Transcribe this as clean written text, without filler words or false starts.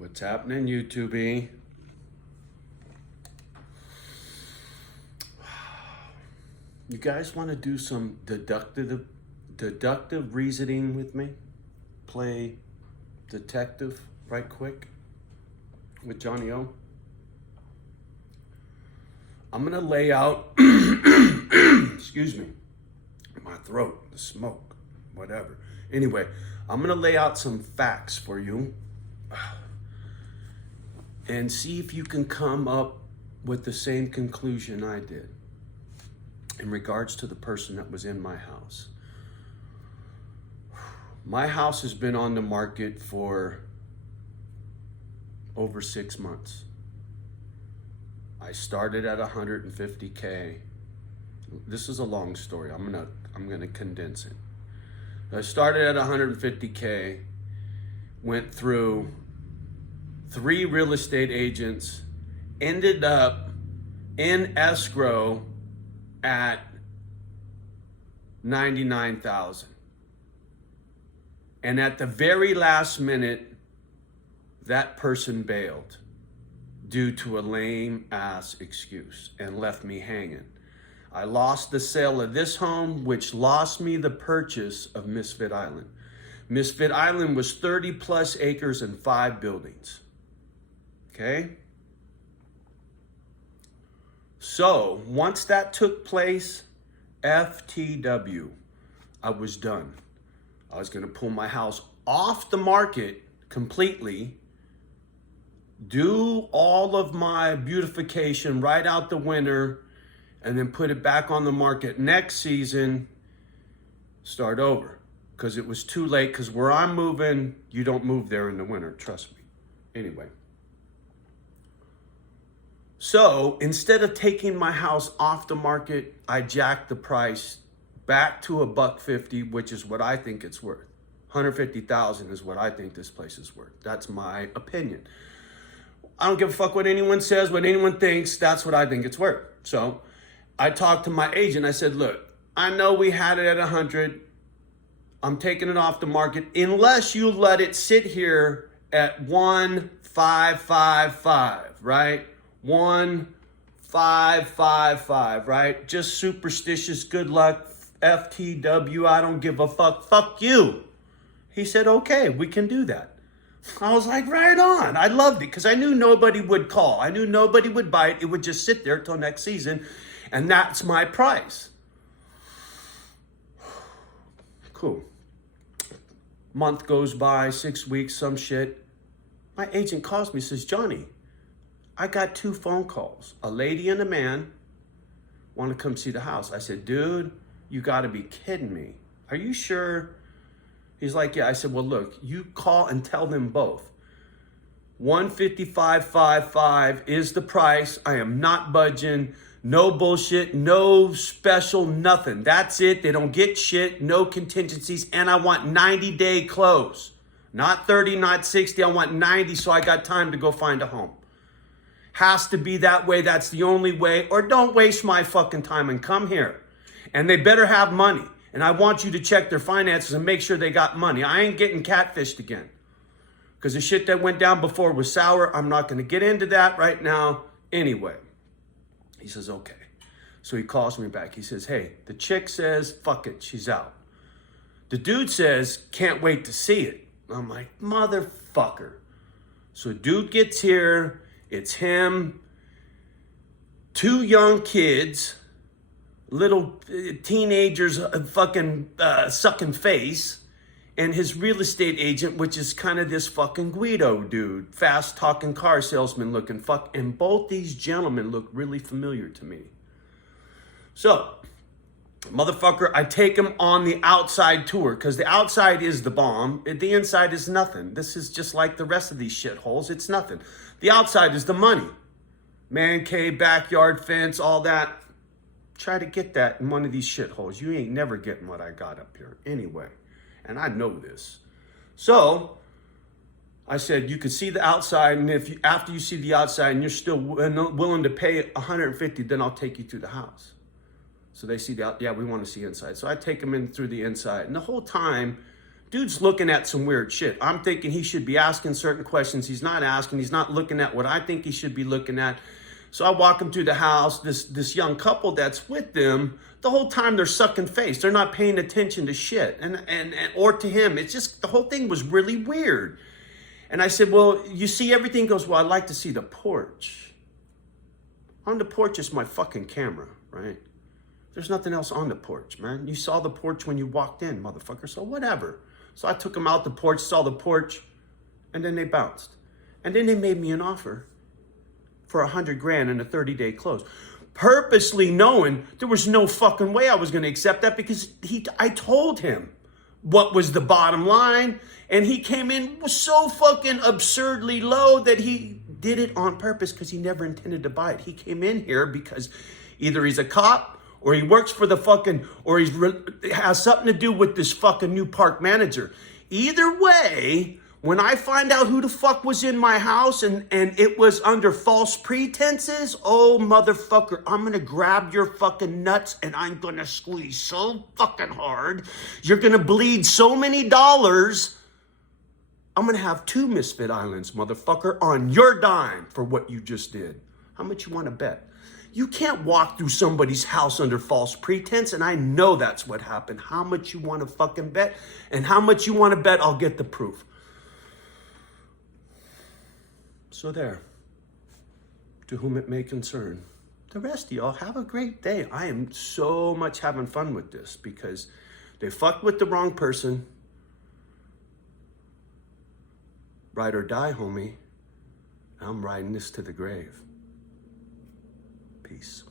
What's happening, YouTube? You guys want to do some deductive reasoning with me? Play detective right quick with Johnny O? I'm going to lay out, excuse me, my throat, the smoke, whatever. Anyway, I'm going to lay out some facts for you and see if you can come up with the same conclusion I did in regards to the person that was in my house. My house has been on the market for over 6 months. I started at 150K. This is a long story. I'm gonna condense it. I started at 150K, went through 3 real estate agents, ended up in escrow at 99,000. And at the very last minute, that person bailed due to a lame ass excuse and left me hanging. I lost the sale of this home, which lost me the purchase of Misfit Island. Misfit Island was 30 plus acres and 5 buildings. Okay? So once that took place, FTW, I was done. I was going to pull my house off the market completely, do all of my beautification right out the winter, and then put it back on the market next season, start over. Because it was too late, because where I'm moving, you don't move there in the winter, trust me. Anyway. So instead of taking my house off the market, I jacked the price back to $150, which is what I think it's worth. 150,000 is what I think this place is worth. That's my opinion. I don't give a fuck what anyone says, what anyone thinks. That's what I think it's worth. So I talked to my agent. I said, look, I know we had it at 100. I'm taking it off the market unless you let it sit here at 1,555, right? 1,555, right? Just superstitious, good luck, FTW, I don't give a fuck, fuck you. He said, okay, we can do that. I was like, right on. I loved it because I knew nobody would call. I knew nobody would buy it. It would just sit there till next season, and that's my price. Cool. Month goes by, 6 weeks, some shit. My agent calls me, says, Johnny, I got 2 phone calls. A lady and a man want to come see the house. I said, dude, you got to be kidding me. Are you sure? He's like, yeah. I said, well, look, you call and tell them both. 155.55 is the price. I am not budging. No bullshit, no special, nothing. That's it. They don't get shit, no contingencies. And I want 90-day close. Not 30, not 60. I want 90 so I got time to go find a home. Has to be that way. That's the only way. Or don't waste my fucking time and come here. And they better have money. And I want you to check their finances and make sure they got money. I ain't getting catfished again. Because the shit that went down before was sour. I'm not going to get into that right now. Anyway. He says, okay. So he calls me back. He says, hey, the chick says, fuck it, she's out. The dude says, can't wait to see it. I'm like, motherfucker. So dude gets here. It's him, 2 young kids, little teenagers fucking sucking face, and his real estate agent, which is kind of this fucking Guido dude, fast talking car salesman looking fuck. And both these gentlemen look really familiar to me. So, motherfucker, I take him on the outside tour because the outside is the bomb. The inside is nothing. This is just like the rest of these shitholes. It's nothing. The outside is the money. Man cave, backyard fence, all that. Try to get that in one of these shitholes. You ain't never getting what I got up here anyway. And I know this. So I said, you can see the outside. And if you, after you see the outside and you're still willing to pay 150, then I'll take you to the house. So they see the, yeah, we want to see inside. So I take them in through the inside. And the whole time, Dude's looking at some weird shit. I'm thinking he should be asking certain questions. He's not asking. He's not looking at what I think he should be looking at. So I walk him through the house. This young couple that's with them, the whole time they're sucking face. They're not paying attention to shit and or to him. It's just, the whole thing was really weird. And I said, well, you see everything? He goes, well, I'd like to see the porch. On the porch is my fucking camera, right? There's nothing else on the porch, man. You saw the porch when you walked in, motherfucker, so whatever. So I took them out the porch, saw the porch, and then they bounced. And then they made me an offer for $100,000 and a 30-day close. Purposely knowing there was no fucking way I was going to accept that, because I told him what was the bottom line, and he came in so fucking absurdly low that he did it on purpose because he never intended to buy it. He came in here because either he's a cop or he works for the fucking, or has something to do with this fucking new park manager. Either way, when I find out who the fuck was in my house and it was under false pretenses, oh motherfucker, I'm gonna grab your fucking nuts and I'm gonna squeeze so fucking hard. You're gonna bleed so many dollars. I'm gonna have 2 Misfit Islands, motherfucker, on your dime for what you just did. How much you wanna bet? You can't walk through somebody's house under false pretense, and I know that's what happened. How much you wanna fucking bet? And how much you wanna bet, I'll get the proof. So there, to whom it may concern. The rest of y'all, have a great day. I am so much having fun with this because they fucked with the wrong person. Ride or die, homie. I'm riding this to the grave. Peace.